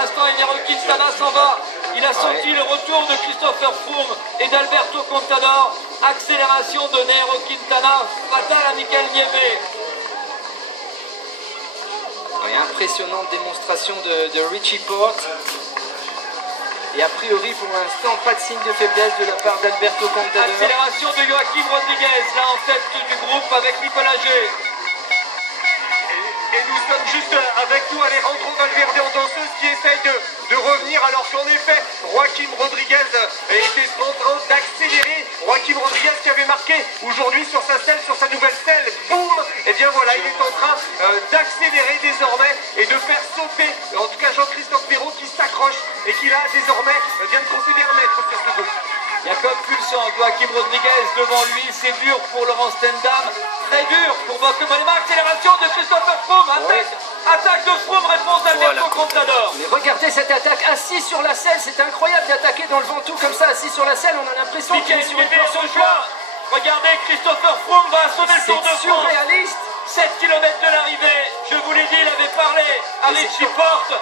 l'instant et Nairo Quintana s'en va. Il a senti le retour de Christopher Froome et d'Alberto Contador. Accélération de Nairo Quintana, fatale à Michael Nieve. Oui, impressionnante démonstration de Richie Porte. Et a priori, pour l'instant, pas de signe de faiblesse de la part d'Alberto Contador. Accélération de Joaquim Rodriguez, là en tête du groupe avec Nicolas G. Et nous sommes juste avec nous Alejandro Valverde en danseuse qui essaye de revenir alors qu'en effet Joaquim Rodriguez était en train d'accélérer. Joaquim Rodriguez qui avait marqué aujourd'hui sur sa selle, sur sa nouvelle selle, boum. Et bien voilà, il est en train d'accélérer désormais et de faire sauter en tout cas Jean-Christophe Perrault qui s'accroche et qui là désormais vient de concéder un mètre sur ce groupe. Jacob Pulsan, Joaquim Rodriguez devant lui, c'est dur pour Laurent Stendham, très dur pour Bauke Mollema. Accélération de Christopher Froome, attaque de Froome, réponse d'Alberto Contador. Mais regardez cette attaque, assis sur la selle, c'est incroyable d'attaquer dans le Ventoux comme ça, assis sur la selle, on a l'impression qu'il est sur une portion de joie. Regardez, Christopher Froome va sauver le Tour de France. C'est surréaliste. 7 km de l'arrivée, je vous l'ai dit, il avait parlé à Richie Porte.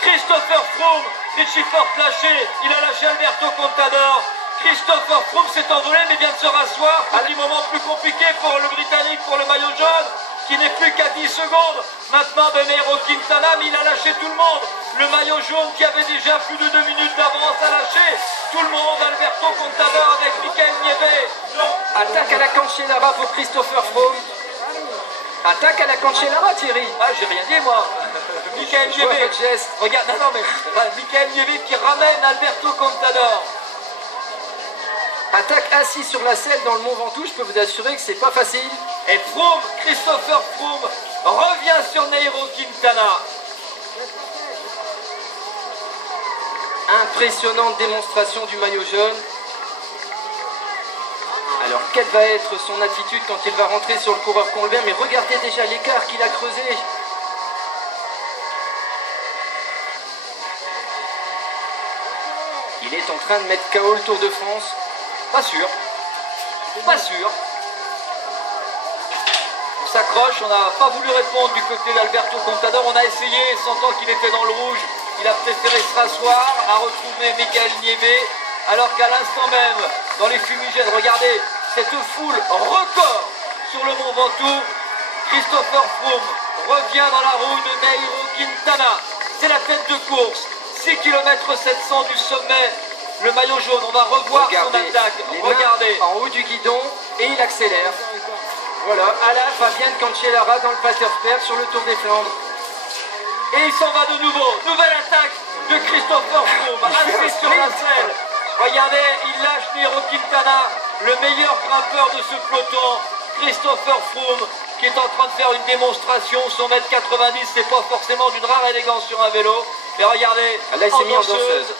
Christopher Froome, Richie Porte lâché, il a lâché Alberto Contador. Christopher Froome s'est envolé mais vient de se rasseoir. Petit moment plus compliqué pour le Britannique, pour le maillot jaune, qui n'est plus qu'à 10 secondes. Maintenant, Nairo Quintana, mais il a lâché tout le monde. Le maillot jaune qui avait déjà plus de 2 minutes d'avance a lâché tout le monde. Alberto Contador avec Michael Nieve. Attaque à la Cancellara pour Christopher Froome. Attaque à la Cancellara, Thierry. Ah, j'ai rien dit, moi. Michael Nieve. Regarde, non, mais Michael Nieve qui ramène Alberto Contador. Attaque assis sur la selle dans le Mont Ventoux, je peux vous assurer que c'est pas facile. Et Froome, Christopher Froome, revient sur Nairo Quintana. Impressionnante démonstration du maillot jaune. Alors, quelle va être son attitude quand il va rentrer sur le coureur Colbert? Mais regardez déjà l'écart qu'il a creusé. Il est en train de mettre KO le Tour de France. Pas sûr. Pas sûr. On s'accroche, on n'a pas voulu répondre du côté d'Alberto Contador. On a essayé, sentant qu'il était dans le rouge. Il a préféré se rasseoir, à retrouver Michael Nieve. Alors qu'à l'instant même, dans les fumigènes, regardez cette foule record sur le Mont Ventoux. Christopher Froome revient dans la roue de Nairo Quintana. C'est la tête de course. 6 km 700 du sommet. Le maillot jaune, on va revoir son attaque. Regardez. En haut du guidon et il accélère. Voilà, à la Fabienne Cancellara dans le Paterberg sur le Tour des Flandres. Et il s'en va de nouveau. Nouvelle attaque de Christopher Froome. Assis sur la selle. Regardez, il lâche Nairo Quintana, le meilleur grimpeur de ce peloton. Christopher Froome qui est en train de faire une démonstration. Son 1m90, c'est pas forcément d'une rare élégance sur un vélo. Mais regardez, là il s'est mis en danseuse.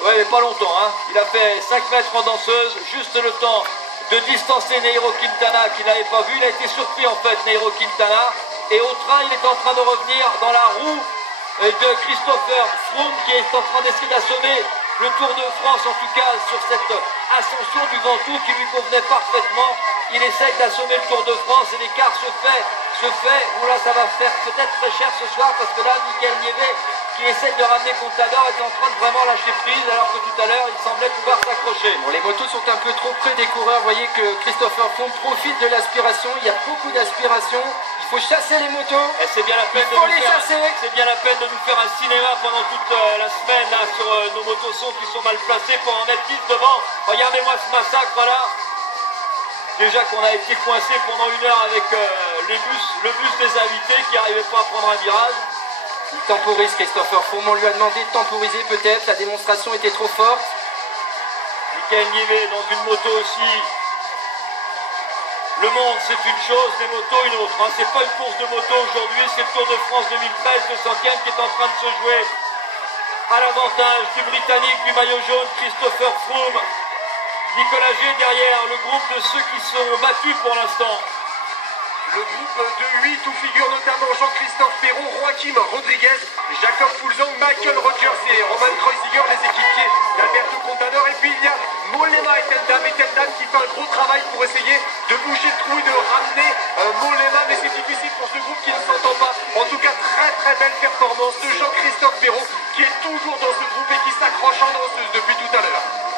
Ouais, mais pas longtemps, hein. Il a fait 5 mètres en danseuse, juste le temps de distancer Nairo Quintana qui n'avait pas vu. Il a été surpris en fait, Nairo Quintana. Et au train, il est en train de revenir dans la roue de Christopher Froome qui est en train d'essayer d'assommer le Tour de France, en tout cas sur cette ascension du Ventoux qui lui convenait parfaitement. Il essaye d'assommer le Tour de France et l'écart se fait. Bon là, ça va faire peut-être très cher ce soir parce que là, Michael Nieve qui essaie de ramener Contador est en train de vraiment lâcher prise alors que tout à l'heure il semblait pouvoir s'accrocher. Bon, les motos sont un peu trop près des coureurs. Vous voyez que Christopher Froome profite de l'aspiration. Il y a beaucoup d'aspiration. Il faut chasser les motos. Et c'est bien la peine c'est bien la peine de nous faire un cinéma pendant toute la semaine là, sur nos motosons qui sont mal placés pour en mettre 10 devant. Regardez-moi ce massacre là. Déjà qu'on a été coincé pendant 1 heure avec le bus des invités qui n'arrivait pas à prendre un virage. Il temporise Christopher Froome, on lui a demandé de temporiser peut-être, la démonstration était trop forte. Michael Nieve dans une moto aussi. Le monde c'est une chose, les motos une autre. Hein. C'est pas une course de moto aujourd'hui, c'est le Tour de France 2013, le 100e qui est en train de se jouer à l'avantage du Britannique du maillot jaune Christopher Froome. Nicolas G derrière, le groupe de ceux qui sont battus pour l'instant. Le groupe de 8 où figurent notamment Jean-Christophe Perrault, Joaquim Rodriguez, Jacob Fulzang, Michael Rogers et Roman Kreuziger, les équipiers d'Alberto Contador. Et puis il y a Mollema et Tendam qui fait un gros travail pour essayer de boucher le trou et de ramener Mollema, mais c'est difficile pour ce groupe qui ne s'entend pas. En tout cas, très belle performance de Jean-Christophe Perrault qui est toujours dans ce groupe et qui s'accroche en danseuse depuis tout à l'heure.